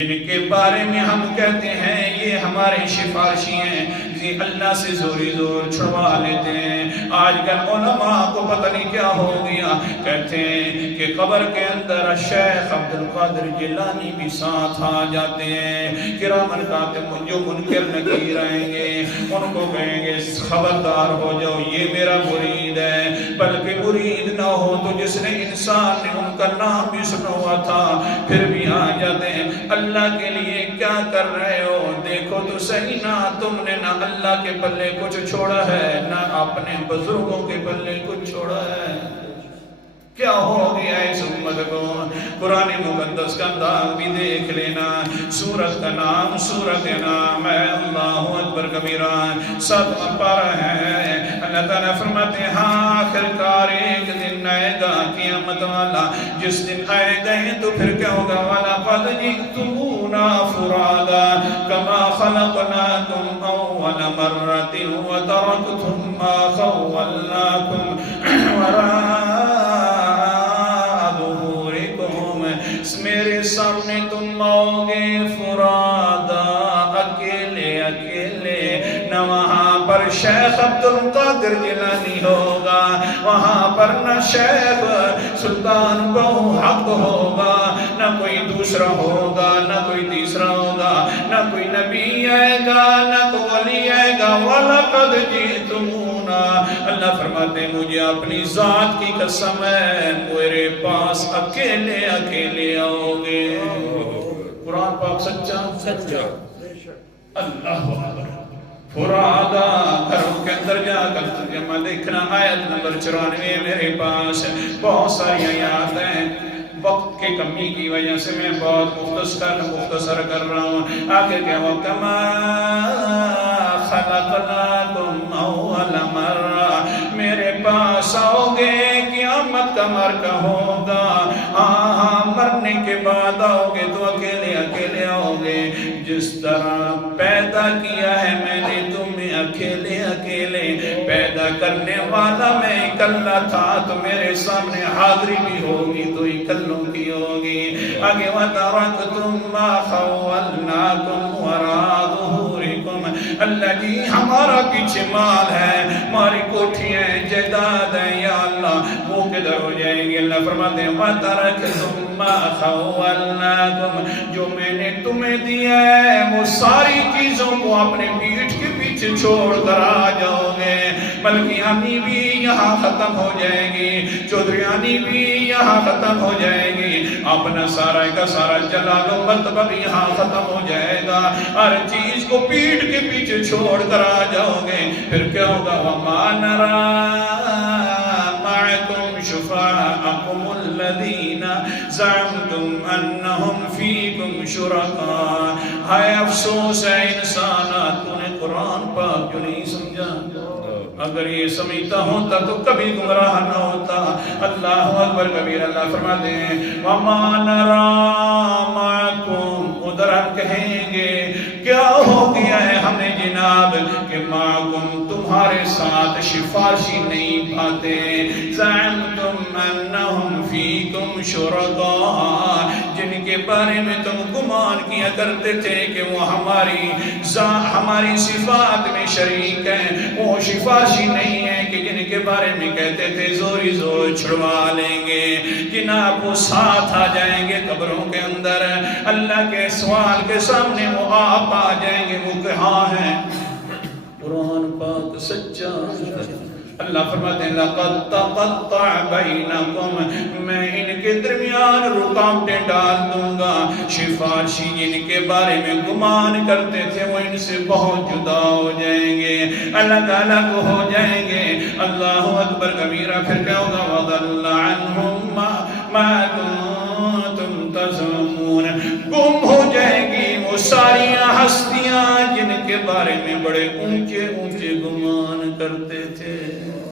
جن کے بارے میں ہم کہتے ہیں یہ ہمارے سفارشی ہیں، یہ اللہ سے زوری زور چھڑوا لیتے ہیں۔ آج کل علماء کو پتہ نہیں کیا ہو گیا، کہتے ہیں کہ قبر کے اندر شیخ عبد القادر جیلانی بھی ساتھ آ جاتے ہیں۔ کرامن کاتب جو منکر نکیر آئیں گے ان کو کہیں گے خبردار ہو جاؤ، یہ میرا مرید ہے، بلکہ مرید نہ ہو تو جس نے انسان نے ان کا نام بھی سنا ہوا تھا پھر بھی آ جاتے ہیں۔ اللہ کے لیے کیا کر رہے ہو؟ دیکھو تو صحیح، نہ تم نے نہ اللہ کے پلے کچھ چھوڑا ہے نہ اپنے بزرگوں کے پلے کچھ چھوڑا ہے۔ کیا ہو گیا اس امت کو؟ قرآن مقدس کا انداز بھی دیکھ لینا، سورت کا نام سورت نام ہے، اللہ اکبر کبیرہ، 7واں پارہ ہے۔ اللہ تعالیٰ فرماتے ہیں ہاں آخرکار ایک دن آئے گا قیامت والا، جس دن آئے گئے تو پھر کیا ہوگا؟ وَلَقَدْ جِئْتُمُونَا فُرَادًا كَمَا خَلَقْنَاكُمْ أَوَّلَ مَرَّةٍ وَتَرَكْتُم مَّا خَوَّلْنَاكُمْ وَرَاءَ میرے سامنے تم آؤ گے فرادا، اکیلے اکیلے، نہ وہاں پر شیخ عبد القادر جیلانی ہوگا، وہاں پر نہ شیخ سلطان بہو حق ہوگا، نہ کوئی دوسرا ہوگا، نہ کوئی تیسرا ہوگا، نہ کوئی نبی آئے گا، نہ کوئی ولی آئے گا۔ وَلَقَدْ جِئْتُمُونَا، اللہ فرماتے ہیں مجھے اپنی ذات کی قسم ہے میرے پاس اکیلے اکیلے آؤ گے۔ قرآن پاک سچا اللہ اکبر۔ فرادا، گھروں کے اندر جا کر ترجمہ دیکھنا، آیت نمبر 94 میرے پاس بہت ساری آیات ہیں، وقت کی کمی کی وجہ سے میں بہت مختصر کر رہا ہوں۔ آخر کیا ہوا؟ کما خلقناکم اول مرہ، میرے پاس آؤ گے قیامت کا مرکہ ہوگا، ہاں مرنے کے بعد آؤ گے تو اکیلے اکیلے آؤ گے۔ جس طرح پیدا کیا ہے میں نے تمہیں اکیلے اکیلے، پیدا کرنے والا میں اکلا تھا تو میرے سامنے حاضری بھی ہوگی تو اکلوں کی ہوگی۔ آگے وَتَرَكْتُم مَّا خَوَّلْنَاكُمْ وَرَاءَ ظُهُورِكُمْ، اللہ جی ہمارا پیچھے مال ہے، ہماری کوٹھیاں جائیداد ہیں، یا اللہ وہ کدھر ہو جائیں گے؟ اللہ فرماتے ہیں وَتَرَكْتُم مَّا خَوَّلْنَاكُمْ، جو میں نے تمہیں دیا ہے وہ ساری چیزوں کو اپنے پیٹھ کے پیچھے چھوڑ کر آ جاؤ گے۔ ملکیانی بھی یہاں ختم ہو جائے گی، چودھریانی بھی یہاں ختم ہو جائے گی، اپنا سارا کا سارا جلال و مرتبہ بھی یہاں ختم ہو جائے گا، ہر چیز کو پیٹھ کے پیچھے چھوڑ کر آ جاؤ گے۔ پھر کیا ہوگا؟ وَمَا نَرَىٰ مَعَكُمْ شُفَعَاءَكُمُ الَّذِينَ زَعَمْتُمْ أَنَّهُمْ فِيكُمْ شُرَكَاء۔ ہائے افسوس ہے انسانا، تو نے قرآن پاک جو نہیں سمجھا، اگر یہ سمجھتا ہوتا تو کبھی گمراہ نہ ہوتا۔ اللہ اکبر کبیر۔ اللہ فرماتے ہیں وَمَا نَرَىٰ مَعَكُمْ، ادھر ہم کہیں گے کیا ہو گیا ہے ہمیں جناب کہ معکم تمہارے ساتھ سفارشی نہیں پاتے، زعمتم انہم فیکم شرکاء، جن کے بارے میں تم گمان کیا کرتے تھے کہ وہ ہماری صفات میں شریک ہیں، وہ سفارشی نہیں ہے کہ جن کے بارے میں کہتے تھے زوری زور چھڑوا لیں گے، جناب وہ ساتھ آ جائیں گے قبروں کے اندر، اللہ کے سوال کے سامنے وہ آپ آ جائیں گے، وہ کہاں ہیں؟ قرآن پاک سچا۔ اللہ فرماتے ہیں لَقَدْ تَقَطَّعَ بَيْنَكُمْ، میں ان کے درمیان رکاوٹیں ڈال دوں گا، سفارشی جن کے بارے میں گمان کرتے تھے وہ ان سے بہت جدا ہو جائیں گے، اللہ تعالیٰ کو ہو جائیں گے۔ اللہ اکبر کبیرہ۔ پھر کیا ہوگا؟ وَضَلَّ عَنْهُمْ مَا كُنتُمْ تَزْعُمُونَ، گم ہو جائیں گی وہ ساری ہستیاں جن کے بارے میں بڑے اونچے اونچے گمان کرتے